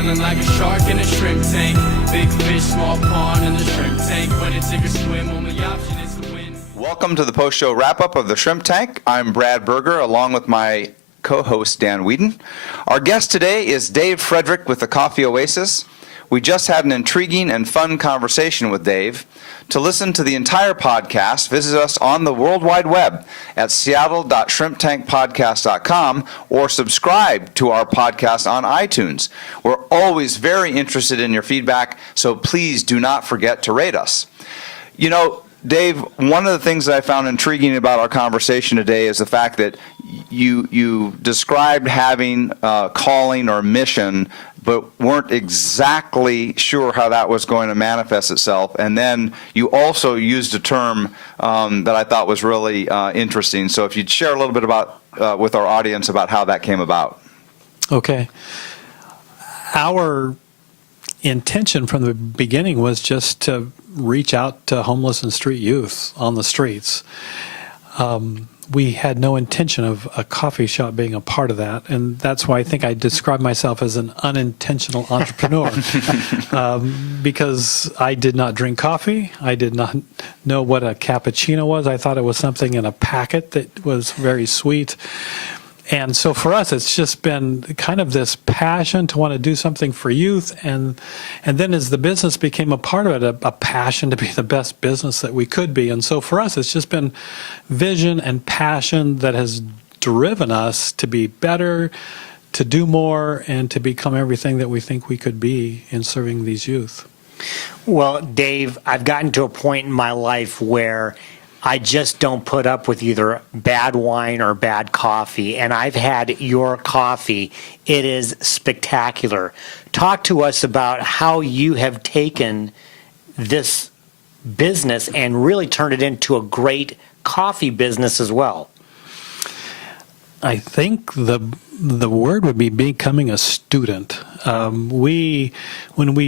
feeling like a shark in a shrimp tank. Big fish, small pond in the shrimp tank. When it take a swim, only option is to win. Welcome to the post-show wrap-up of the Shrimp Tank. I'm Brad Berger, along with my co-host Dan Whedon. Our guest today is Dave Frederick with the Coffee Oasis. We just had an intriguing and fun conversation with Dave. To listen to the entire podcast, visit us on the World Wide Web at seattle.shrimptankpodcast.com or subscribe to our podcast on iTunes. We're always very interested in your feedback, so please do not forget to rate us. You know, Dave, one of the things that I found intriguing about our conversation today is the fact that you described having a calling or mission, but weren't exactly sure how that was going to manifest itself. And then you also used a term that I thought was really interesting. So if you'd share a little bit about with our audience about how that came about. Okay. Our intention from the beginning was just to reach out to homeless and street youth on the streets. We had no intention of a coffee shop being a part of that, and that's why I think I describe myself as an unintentional entrepreneur, because I did not drink coffee. I did not know what a cappuccino was. I thought it was something in a packet that was very sweet. And so for us, it's just been kind of this passion to want to do something for youth. And then as the business became a part of it, a passion to be the best business that we could be. And so for us, it's just been vision and passion that has driven us to be better, to do more, and to become everything that we think we could be in serving these youth. Well, Dave, I've gotten to a point in my life where I just don't put up with either bad wine or bad coffee, and I've had your coffee. It is spectacular. Talk to us about how you have taken this business and really turned it into a great coffee business as well. I think the word would be becoming a student. When we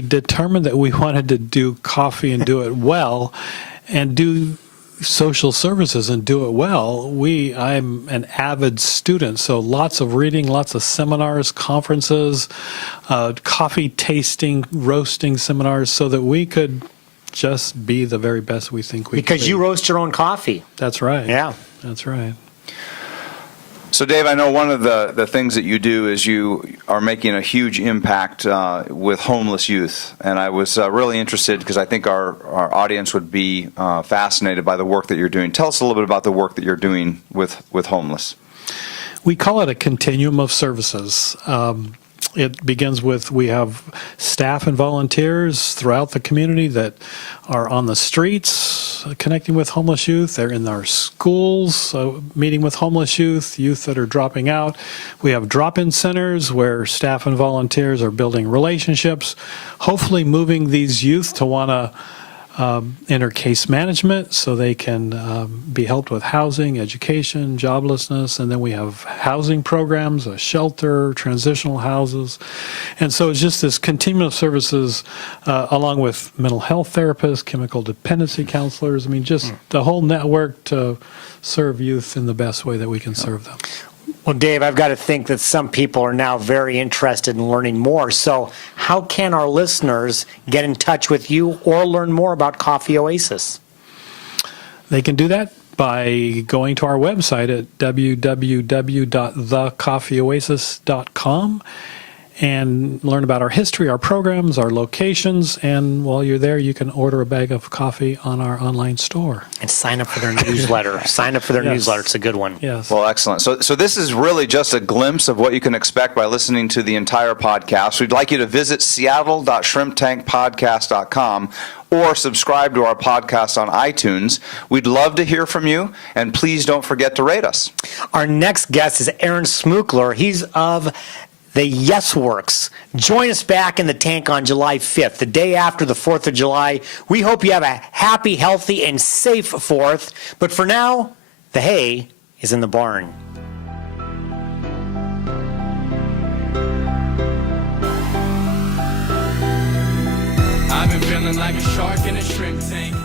determined that we wanted to do coffee and do it well and do social services and do it well, I'm an avid student, so lots of reading, lots of seminars, conferences, coffee tasting, roasting seminars, so that we could just be the very best we think we could be. Because you roast your own coffee. That's right. Yeah. That's right. So, Dave, I know one of the things that you do is you are making a huge impact with homeless youth. And I was really interested because I think our audience would be fascinated by the work that you're doing. Tell us a little bit about the work that you're doing with homeless. We call it a continuum of services. It begins with, we have staff and volunteers throughout the community that are on the streets connecting with homeless youth. They're in our schools meeting with homeless youth that are dropping out. We have drop-in centers where staff and volunteers are building relationships, hopefully moving these youth to want to enter case management so they can be helped with housing, education, joblessness, and then we have housing programs, a shelter, transitional houses. And so it's just this continuum of services along with mental health therapists, chemical dependency counselors, just the whole network to serve youth in the best way that we can serve them. Well, Dave, I've got to think that some people are now very interested in learning more. So how can our listeners get in touch with you or learn more about Coffee Oasis? They can do that by going to our website at www.thecoffeeoasis.com and learn about our history, our programs, our locations, and while you're there, you can order a bag of coffee on our online store. And sign up for their newsletter. Sign up for their newsletter. It's a good one. Yes. Well, excellent. So this is really just a glimpse of what you can expect by listening to the entire podcast. We'd like you to visit seattle.shrimptankpodcast.com or subscribe to our podcast on iTunes. We'd love to hear from you, and please don't forget to rate us. Our next guest is Aaron Smookler. He's of the Yes Works. Join us back in the tank on July 5th, the day after the 4th of July. We hope you have a happy, healthy, and safe 4th. But for now, the hay is in the barn. I've been feeling like a shark in a shrimp tank.